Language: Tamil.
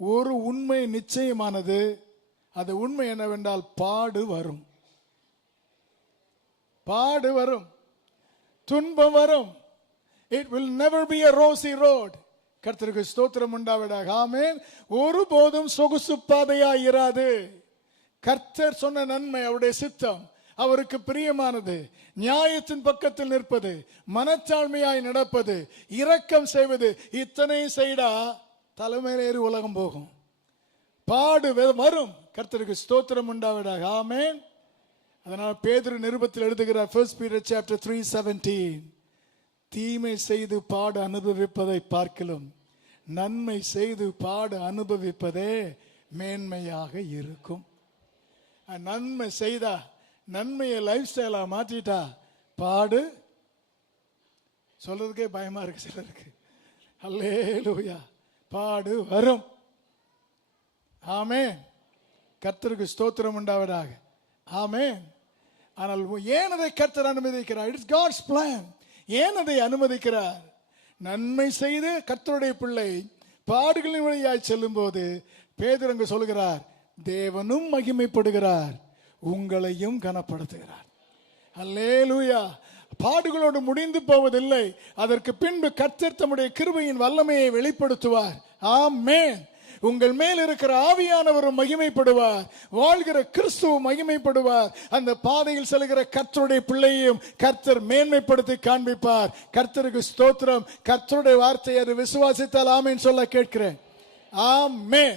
ஒரு உண்மை நிச்சயமானது. அது உண்மை என்னவென்றால் பாடு வரும், பாடு வரும், துன்பம் வரும். It will never be a rosy road. கர்த்தருக்கு ஸ்தோத்திரம் உண்டாவதாக. ஆமென். ஒருபோதும் சொகுசு பாதையா இராது. கர்த்தர் சொன்ன நன்மை அவருடைய சித்தம், அவருக்கு பிரியமானது, நியாயத்தின் பக்கத்தில் நிற்பது, மனத்தாழ்மையாய் நடப்பது, இரக்கம் செய்வது, இத்தனை செய்தா தலைமையிலேறி உலகம் போகும். பாடு வரும். கர்த்தருக்கு ஸ்தோத்திரம் உண்டாவதாக. ஆமென். அதனால் பேதுரு நிருபத்தில் எழுதுகிறார், 1 Peter chapter 3:17, தீமை செய்து பாடு அனுபவிப்பதை பார்க்கிலும் நன்மை செய்து பாடு அனுபவிப்பதே மேன்மையாக இருக்கும். நன்மை செய்தா, நன்மையை லைஃப் ஸ்டைலா மாற்றிட்டா பாடு சொல்றதுக்கே பயமா இருக்கு சிலருக்கு. அல்லேலூயா. பாடு வரும். ஆமென். கர்த்தருக்கு ஸ்தோத்திரம் உண்டாவதாக. ஆமென். ஆனால் ஏன் அதை கர்த்தர் அனுமதிக்கிறார்? It's God's plan. ஏன் அதை அனுமதிக்கிறார்? நன்மை செய்து கர்த்தருடைய பிள்ளை பாடுகளின் வழியாய் செல்லும் போது பேதுரு அங்கு சொல்கிறார், தேவனும் மகிமைப்படுகிறார், உங்களையும் கனப்படுத்துகிறார். அல்லேலூயா. பாடுகளோடு முடிந்து போவதில்லை. அதற்கு பின்பு கர்த்தர் தம்முடைய கிருபையின் வல்லமையை வெளிப்படுத்துவார். ஆமென். உங்கள் மேல் இருக்கிற ஆவியானவரும் மகிமைப்படுவார், வாழ்கிற கிறிஸ்துவும் மகிமைப்படுவார். அந்த பாதையில் செல்கிற கர்த்தருடைய பிள்ளையையும் கர்த்தர் மேன்மைப்படுத்தி காண்பிப்பார். கர்த்தருக்கு ஸ்தோத்திரம். கர்த்தருடைய வார்த்தையை அது விசுவாசித்தால் ஆமென் சொல்ல கேட்கிறேன். ஆமென்.